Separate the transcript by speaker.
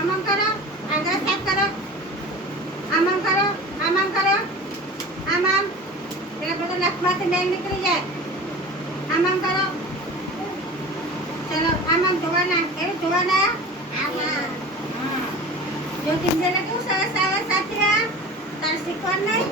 Speaker 1: આમાં કરો આગળ સાફ કરો. આમાં કરો આમાં કરો આમાં એટલે બધું નખમાંથી બેન નીકળી જાય. આમાં કરો ચલો આમાં ધોવાના કેવું ધોવાના આમાં. જો કિંજલે કેવું સરસ આવે સાથે તાર શીખવાનું નહીં?